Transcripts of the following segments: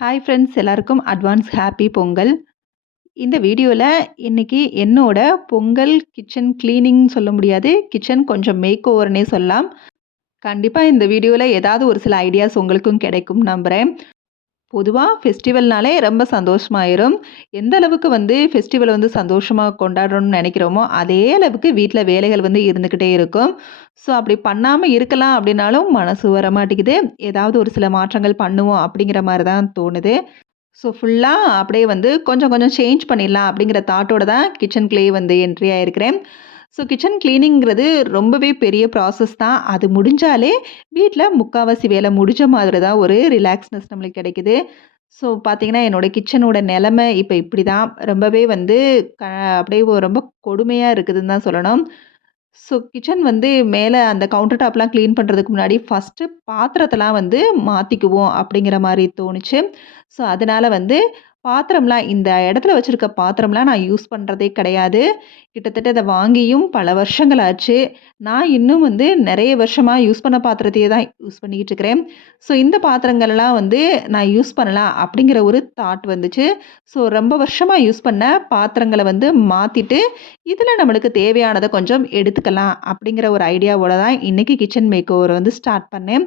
Hi friends, எல்லாருக்கும் advance happy Pongal. இந்த வீடியோல இன்னைக்கு என்னோட பொங்கல் கிச்சன் கிளீனிங் சொல்ல முடியாது. கிச்சன் கொஞ்சம் மேக் ஓவர்னே சொல்லலாம். கண்டிப்பா இந்த வீடியோல ஏதாவது ஒரு சில ஐடியாஸ் உங்களுக்கும் கிடைக்கும்னு நம்புறேன். பொதுவா ஃபெஸ்டிவல்னாலே ரொம்ப சந்தோஷமாயிரும். எந்த அளவுக்கு ஃபெஸ்டிவல சந்தோஷமா கொண்டாடணும்னு நெனைக்கிறோமோ, அதே அளவுக்கு வீட்ல வேலைகள் இருந்துகிட்டே இருக்கும். ஸோ அப்படி பண்ணாம இருக்கலாம் அப்படின்னாலும் மனசு வரமாட்டேங்குது. ஏதாவது ஒரு சில மாற்றங்கள் பண்ணுவோம் அப்படிங்கிற மாரி தான் தோணுது. ஸோ ஃபுல்லா அப்படியே கொஞ்சம் கொஞ்சம் சேஞ்ச் பண்ணிடலாம் அப்படிங்கிற தாட்டோட தான் கிச்சனுக்குள்ளேயே என்ட்ரி ஆயிருக்கிறேன். ஸோ கிச்சன் கிளீனிங்கிறது ரொம்பவே பெரிய ப்ராசஸ் தான். அது முடிஞ்சாலே வீட்ல முக்காவாசி வேலை முடிஞ்ச மாதிரி தான் ஒரு ரிலாக்ஸ்னஸ் நம்மளுக்கு கிடைக்குது. ஸோ பார்த்தீங்கன்னா, என்னோட கிச்சனோட நிலைமை இப்ப இப்படி தான். ரொம்பவே க அப்படியே ரொம்ப கொடுமையா இருக்குதுன்னு தான் சொல்லணும். ஸோ கிச்சன் மேல அந்த கவுண்டர் டாப்லாம் கிளீன் பண்றதுக்கு முன்னாடி ஃபர்ஸ்ட்டு பாத்திரத்தலாம் மாத்திக்குவோம் அப்படிங்கிற மாரி தோணுச்சு. ஸோ அதனால பாத்திரம்லாம் இந்த இடத்துல வச்சிருக்க பாத்திரம்லாம் நான் யூஸ் பண்றதே கிடையாது. கிட்டத்தட்ட இத வாங்கியும் பல வருஷங்கள் ஆச்சு. நான் இன்னும் நெறைய வருஷமா யூஸ் பண்ண பாத்திரத்தையே தான் யூஸ் பண்ணிக்கிட்டு இருக்கிறேன். ஸோ இந்த பாத்திரங்கள்லாம் நான் யூஸ் பண்ணலாம் அப்படிங்கிற ஒரு தாட் வந்துச்சு. ஸோ ரொம்ப வருஷமா யூஸ் பண்ண பாத்திரங்கள மாத்திட்டு, இதில நம்மளுக்கு தேவையானத கொஞ்சம் எடுத்துக்கலாம் அப்படிங்கிற ஒரு ஐடியாவோட தான் இன்னைக்கு கிச்சன் மேக் ஓவர் ஸ்டார்ட் பண்ணேன்.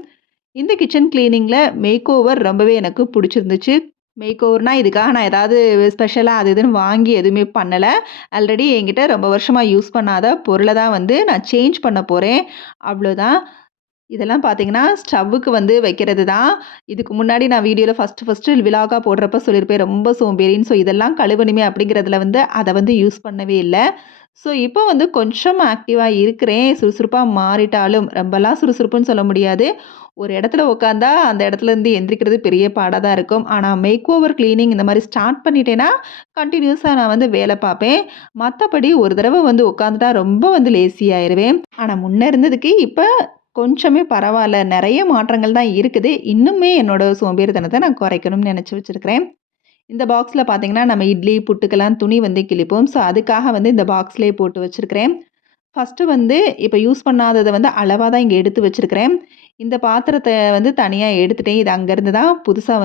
இந்த கிச்சன் கிளீனிங்ல மேக் ஓவர் ரொம்பவே எனக்கு புடிச்சிருந்துச்சு. மேக் ஓவர்னா இதுக்காக நான் ஏதாவது ஸ்பெஷலா அது இதுன்னு வாங்கி எதுவுமே பண்ணல. ஆல்ரெடி என்கிட்ட ரொம்ப வருஷமா யூஸ் பண்ணாத பொருள தான் நான் சேஞ்ச் பண்ண போறேன். அவ்வளோதான். இதெல்லாம் பார்த்தீங்கன்னா, ஸ்டவ்வுக்கு வைக்கிறது தான். இதுக்கு முன்னாடி நான் வீடியோல ஃபர்ஸ்ட்டு விலாகா போடுறப்ப சொல்லியிருப்பேன். ரொம்ப சோம்பேறின்னு. ஸோ இதெல்லாம் கழுவணுமே அப்படிங்கிறதுல அத யூஸ் பண்ணவே இல்ல. ஸோ இப்போ கொஞ்சம் ஆக்டிவா இருக்கிறேன். சுறுசுறுப்பா மாறிட்டாலும், ரொம்பலாம் சுறுசுறுப்புன்னு சொல்ல முடியாது. ஒரு இடத்துல உட்காந்தா, அந்த இடத்துலேருந்து எந்திரிக்கிறது பெரிய பாடா தான் இருக்கும். ஆனா மேக் ஓவர் கிளீனிங் இந்த மாரி ஸ்டார்ட் பண்ணிட்டேன்னா, கன்டினியூஸா நான் வேல பார்ப்பேன். மத்தபடி ஒரு தடவ உட்காந்துட்டா ரொம்ப லேசி ஆயிருவேன். ஆனா முன்ன இருந்ததுக்கு இப்ப கொஞ்சமே பரவால்ல. நெறைய மாற்றங்கள் தான் இருக்குது. இன்னுமே என்னோட சோம்பேறித்தனத்த நான் குறைக்கணும்னு நெனச்சு வச்சிருக்கிறேன். இந்த பாக்ஸ்ல பார்த்தீங்கன்னா, நம்ம இட்லி, புட்டுக்கெல்லாம் துணி கிழிப்போம். ஸோ அதுக்காக இந்த பாக்ஸ்லயே போட்டு வச்சிருக்கிறேன். ஃபர்ஸ்ட்டு இப்ப யூஸ் பண்ணாதத அளவா தான் இங்க எடுத்து வச்சிருக்கிறேன். இந்த பாத்திரத்த தனியா எடுத்துட்டேன். இது அங்கருந்து தான் புதுசா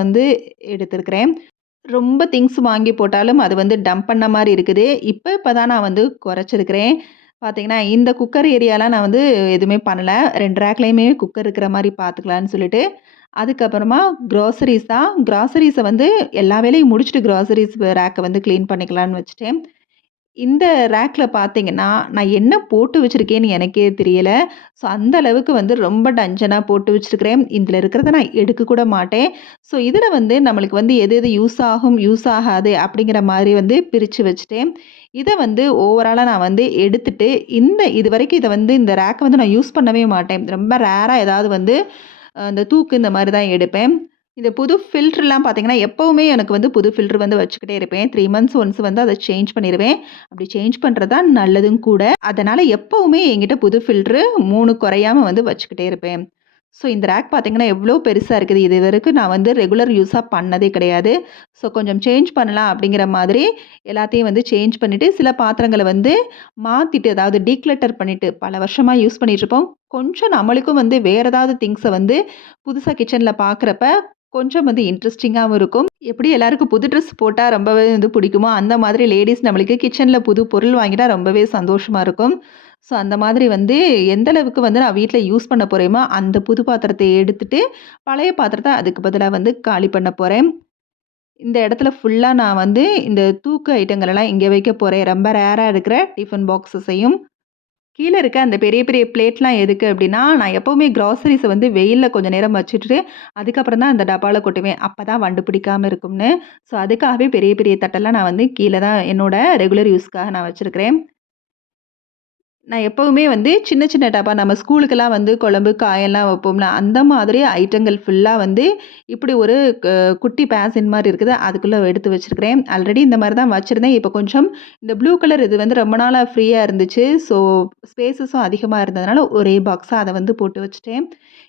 எடுத்திருக்கிறேன். ரொம்ப திங்ஸ் வாங்கி போட்டாலும் அது டம்ப் பண்ண மாரி இருக்குது. இப்ப தான் நான் குறைச்சிருக்கிறேன். பார்த்தீங்கன்னா, இந்த குக்கர் ஏரியாலாம் நான் எதுவுமே பண்ணல. 2 ரேக்லயுமே குக்கர் இருக்கிற மாரி பார்த்துக்கலான்னு சொல்லிட்டு, அதுக்கப்புறமா குரோசரீஸ் தான். குரோசரீஸ எல்லா வேலையும் முடிச்சுட்டு குரோசரீஸ் ரேக்க கிளீன் பண்ணிக்கலான்னு வச்சுட்டேன். இந்த ரேக்ல பார்த்தீங்கன்னா, நான் என்ன போட்டு வச்சிருக்கேன்னு எனக்கே தெரியல. ஸோ அந்த அளவுக்கு ரொம்ப டஞ்சனா போட்டு வச்சிருக்கிறேன். இதில இருக்கிறத நான் எடுக்க கூட மாட்டேன். ஸோ இதில நம்மளுக்கு எது எது யூஸ் ஆகும், யூஸ் ஆகாது அப்படிங்கிற மாரி பிரிச்சு வச்சுட்டேன். இத ஓவராலா நான் எடுத்துட்டு, இதுவரைக்கும் இத இந்த ரேக்க நான் யூஸ் பண்ணவே மாட்டேன். ரொம்ப ரேரா ஏதாவது இந்த தூக்கு இந்த மாரி தான் எடுப்பேன். இந்த புது ஃபில்டர்லாம் பார்த்தீங்கன்னா, எப்பவுமே எனக்கு புது ஃபில்டர் வச்சுக்கிட்டே இருப்பேன். 3 மந்த்ஸ் ஒன்ஸ் அத சேஞ்ச் பண்ணிருவேன். அப்படி சேஞ்ச் பண்றது தான் நல்லதும் கூட. அதனால எப்பவுமே என்கிட்ட புது ஃபில்டர் 3 குறையாம வச்சுக்கிட்டே இருப்பேன். ஸோ இந்த ரேக் பார்த்தீங்கன்னா, எவ்வளோ பெருசா இருக்குது. இதுவரைக்கும் நான் ரெகுலர் யூஸா பண்ணதே கிடையாது. ஸோ கொஞ்சம் சேஞ்ச் பண்ணலாம் அப்படிங்கிற மாதிரி எல்லாத்தையும் சேஞ்ச் பண்ணிட்டு, சில பாத்திரங்கள மாத்திட்டு, அதாவது டீக்ளட்டர் பண்ணிட்டு, பல வருஷமா யூஸ் பண்ணிட்டுருப்போம். கொஞ்சம் நம்மளுக்கும் வேற ஏதாவது திங்ஸ புதுசா கிச்சன்ல பார்க்குறப்ப கொஞ்சம் இன்ட்ரெஸ்டிங்காவும் இருக்கும். எப்படி எல்லாருக்கும் புது ட்ரெஸ் போட்டா ரொம்பவே பிடிக்குமோ, அந்த மாதிரி லேடீஸ் நம்மளுக்கு கிச்சன்ல புது பொருள் வாங்கிட்டா ரொம்பவே சந்தோஷமா இருக்கும். ஸோ அந்த மாதிரி எந்த அளவுக்கு நான் வீட்ல யூஸ் பண்ண போறேனோ, அந்த புது பாத்திரத்த எடுத்துட்டு, பழைய பாத்திரத்த அதுக்கு பதிலா காலி பண்ண போறேன். இந்த இடத்துல ஃபுல்லா நான் இந்த தூக்கு ஐட்டங்கள் எல்லாம் இங்க வைக்க போறேன். ரொம்ப ரேரா இருக்கிற டிஃபன் பாக்ஸஸையும் கீழ இருக்க அந்த பெரிய பெரிய பிளேட்லாம் எதுக்கு அப்டின்னா, நான் எப்பவுமே கிராசரிஸ வெயில்ல கொஞ்சம் நேரம் வச்சுட்டு, அதுக்கப்புறம் தான் அந்த டப்பால கொட்டுவேன். அப்பதான் வண்டு பிடிக்காம இருக்கும்னு. ஸோ அதுக்காகவே பெரிய பெரிய தட்டெல்லாம் நான் கீழ தான் என்னோட ரெகுலர் யூஸ்க்காக நான் வச்சிருக்கிறேன். நான் எப்பவுமே சின்ன சின்ன டப்பா நம்ம ஸ்கூலுக்கெல்லாம் குழம்பு, காயெல்லாம் வைப்போம்ல, அந்த மாதிரி ஐட்டங்கள் ஃபுல்லா இப்படி ஒரு க குட்டி பேசின் மாரி இருக்குது. அதுக்குள்ள எடுத்து வச்சிருக்கிறேன். ஆல்ரெடி இந்த மாரி தான் வச்சிருந்தேன். இப்போ கொஞ்சம் இந்த ப்ளூ கலர் இது ரொம்ப நாளா ஃப்ரீயா இருந்துச்சு. ஸோ ஸ்பேஸஸும் அதிகமா இருந்ததுனால ஒரே பாக்ஸா அத போட்டு வச்சுட்டேன்.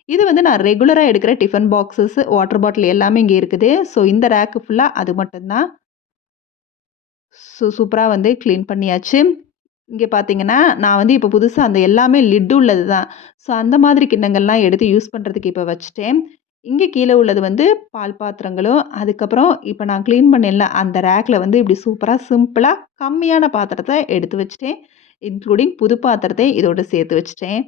இது நான் ரெகுலரா எடுக்கிற டிஃபன் பாக்ஸஸ், வாட்டர் பாட்டில் எல்லாமே இங்க இருக்குது. ஸோ இந்த ரேக்கு ஃபுல்லா அது மட்டும் தான். சூப்பரா கிளீன் பண்ணியாச்சு. இங்க பார்த்தீங்கன்னா, நான் இப்ப புதுசா அந்த எல்லாமே லிட் உள்ளது தான். ஸோ அந்த மாதிரி கிண்ணங்கள்லாம் எடுத்து யூஸ் பண்றதுக்கு இப்ப வச்சுட்டேன். இங்கே கீழே உள்ளது வந்து பால் பாத்திரங்களும், அதுக்கப்புறம் இப்போ நான் க்ளீன் பண்ணேன்ல அந்த ரேக்கில் வந்து இப்படி சூப்பராக சிம்பிளாக கம்மியான பாத்திரத்த எடுத்து வச்சுட்டேன். இன்க்ளூடிங் புது பாத்திரத்தை இதோட சேர்த்து வச்சுட்டேன்.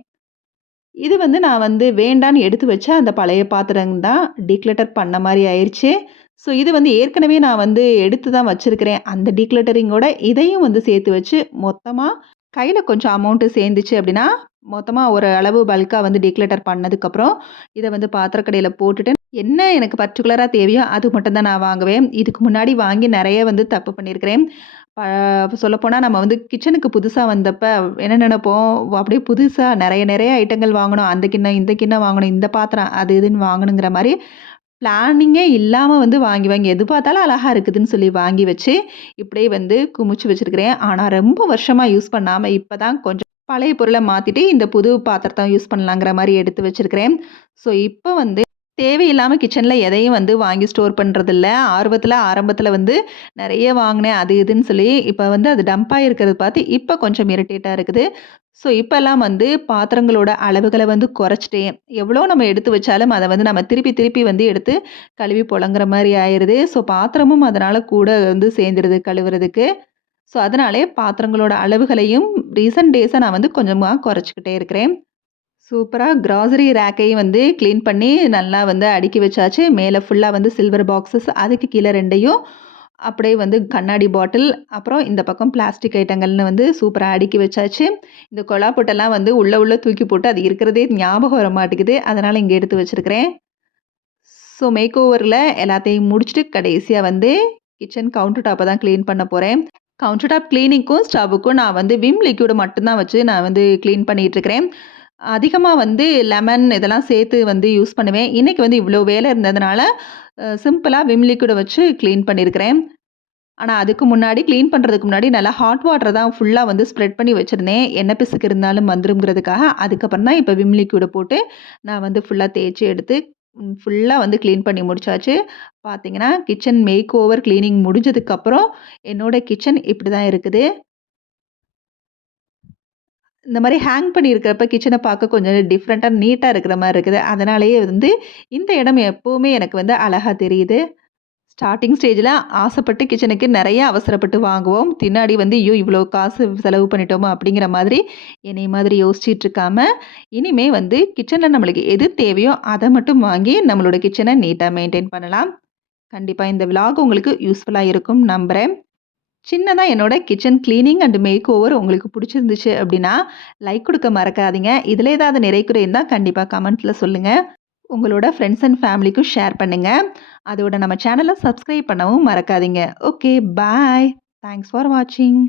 இது வந்து நான் வந்து வேண்டான்னு எடுத்து வச்ச அந்த பழைய பாத்திரம் தான் டீக்ளட்டர் பண்ண மாரி ஆயிருச்சு. ஸோ இது வந்து ஏற்கனவே நான் வந்து எடுத்து தான் வச்சிருக்கிறேன். அந்த டீக்ளட்டரிங்கோட இதையும் வந்து சேர்த்து வச்சு மொத்தமா கையில கொஞ்சம் அமௌண்ட்டு சேர்ந்துச்சு அப்படின்னா, மொத்தமா ஒரு அளவு பல்கா வந்து டீக்ளட்டர் பண்ணதுக்கப்புறம், இத வந்து பாத்திர கடையில போட்டுட்டு, என்ன எனக்கு பர்ட்டிகுலரா தேவையோ அது மட்டும் தான் நான் வாங்குவேன். இதுக்கு முன்னாடி வாங்கி நெறைய வந்து தப்பு பண்ணியிருக்கிறேன். சொல்லப்போனா நம்ம வந்து கிச்சனுக்கு புதுசா வந்தப்ப என்ன நெனைப்போம், அப்படியே புதுசா நெறைய நெறைய ஐட்டங்கள் வாங்கணும். அந்த கிண்ணம், இந்த கிண்ணம் வாங்கணும், இந்த பாத்திரம் அது இதுன்னு வாங்கணுங்கிற மாரி பிளானிங்கே இல்லாம வந்து வாங்கி வாங்கி எது பார்த்தாலும் அழகா இருக்குதுன்னு சொல்லி வாங்கி வச்சு, இப்படியே வந்து குமிச்சு வச்சிருக்கிறேன். ஆனா ரொம்ப வருஷமா யூஸ் பண்ணாம இப்ப தான் கொஞ்சம் பழைய பொருள மாத்திட்டு, இந்த புது பாத்திரத்த யூஸ் பண்ணலாங்கிற மாரி எடுத்து வச்சிருக்கிறேன். ஸோ இப்ப வந்து தேவையில்லாம கிச்சன்ல எதையும் வந்து வாங்கி ஸ்டோர் பண்றதில்ல. ஆரம்பத்துல வந்து நெறைய வாங்கினேன் அது இதுன்னு சொல்லி, இப்ப வந்து அது டம்பா இருக்கிறத பார்த்து இப்ப கொஞ்சம் இரிட்டேட்டா இருக்குது. ஸோ இப்பலாம் வந்து பாத்திரங்களோட அளவுகள வந்து குறைச்சுட்டேன். எவ்வளோ நம்ம எடுத்து வச்சாலும் அத வந்து நம்ம திருப்பி திருப்பி வந்து எடுத்து கழுவி புழங்குற மாரி ஆயிருது. ஸோ பாத்திரமும் அதனால கூட வந்து சேர்ந்துருது கழுவுறதுக்கு. ஸோ அதனாலே பாத்திரங்களோட அளவுகளையும் ரீசென்ட் டேஸா நான் வந்து கொஞ்சமா குறைச்சுக்கிட்டே இருக்கிறேன். சூப்பரா கிராசரி ரேக்கையும் வந்து கிளீன் பண்ணி நல்லா வந்து அடுக்கி வச்சாச்சு. மேல ஃபுல்லா வந்து சில்வர் பாக்ஸஸ் அதுக்கு கீழ 2யும் அப்படியே வந்து கண்ணாடி பாட்டில், அப்புறம் இந்த பக்கம் பிளாஸ்டிக் ஐட்டங்கள்னு வந்து சூப்பரா அடுக்கி வச்சாச்சு. இந்த கொழா புட்டெல்லாம் வந்து உள்ள உள்ள தூக்கி போட்டு அது இருக்கிறதே ஞாபகம் வர மாட்டேங்குது. அதனால இங்க எடுத்து வச்சிருக்கிறேன். ஸோ மேக் ஓவர்ல எல்லாத்தையும் முடிச்சுட்டு கடைசியா வந்து கிச்சன் கவுண்டர் டாப்ப தான் கிளீன் பண்ண போறேன். கவுண்டர் டாப் கிளீனிங்க்கும், ஸ்டவ்வுக்கும் நான் வந்து விம் லிக்விட் மட்டும் தான் வச்சு நான் வந்து கிளீன் பண்ணிட்டுருக்கிறேன். அதிகமா வந்து லெமன் இதெல்லாம் சேர்த்து வந்து யூஸ் பண்ணுவேன். இன்னைக்கு வந்து இவ்வளோ வேலை இருந்ததுனால, சிம்பிளா விம் லிக்விட வச்சு கிளீன் பண்ணியிருக்கிறேன். ஆனா, அதுக்கு முன்னாடி கிளீன் பண்றதுக்கு முன்னாடி நல்லா ஹாட் வாட்டர் தான் ஃபுல்லா வந்து ஸ்ப்ரெட் பண்ணி வச்சிருந்தேன். எண்ணெய் பிசுக்கு இருந்தாலும் வந்துரும்ங்கிறதுக்காக. அதுக்கப்புறம் தான் இப்ப விம் லிக்விட போட்டு நான் வந்து ஃபுல்லா தேய்ச்சு எடுத்து ஃபுல்லா வந்து கிளீன் பண்ணி முடிச்சாச்சு. பார்த்தீங்கன்னா, கிச்சன் மேக் ஓவர் கிளீனிங் முடிஞ்சதுக்கப்புறம் என்னோட கிச்சன் இப்படி தான் இருக்குது. இந்த மாரி ஹேங் பண்ணி இருக்கிறப்ப கிச்சன பார்க்க கொஞ்சம் டிஃப்ரெண்ட்டா, நீட்டா இருக்கிற மாரி இருக்குது. அதனாலேயே வந்து இந்த இடம் எப்பவுமே எனக்கு வந்து அழகா தெரியுது. ஸ்டார்ட்டிங் ஸ்டேஜ்ல ஆசைப்பட்டு கிச்சனுக்கு நெறைய அவசரப்பட்டு வாங்குவோம். பின்னாடி வந்து ஐயோ! இவ்வளோ காசு செலவு பண்ணிட்டோமா? அப்படிங்கிற மாதிரி என்னைய மாதிரி யோசிச்சுட்டு இருக்காம, இனிமே வந்து கிச்சன்ல நம்மளுக்கு எது தேவையோ அத மட்டும் வாங்கி நம்மளோட கிச்சன நீட்டா மெயின்டெயின் பண்ணலாம். கண்டிப்பா இந்த விளாக் உங்களுக்கு யூஸ்ஃபுல்லா இருக்கும் நம்புறேன். சின்னதா என்னோட kitchen cleaning and make over உங்களுக்கு பிடிச்சிருந்துச்சு அப்படின்னா, லைக் குடுக்க மறக்காதீங்க. இதில ஏதாவது நிறை குறை இருந்தா கண்டிப்பா கமெண்ட்ல சொல்லுங்க. உங்களோட ஃப்ரெண்ட்ஸ் அண்ட் ஃபேமிலிக்கும் ஷேர் பண்ணுங்க. அதோட நம்ம சேனல சப்ஸ்கிரைப் பண்ணவும் மறக்காதீங்க. Okay, bye. தேங்க்ஸ் ஃபார் வாட்சிங்.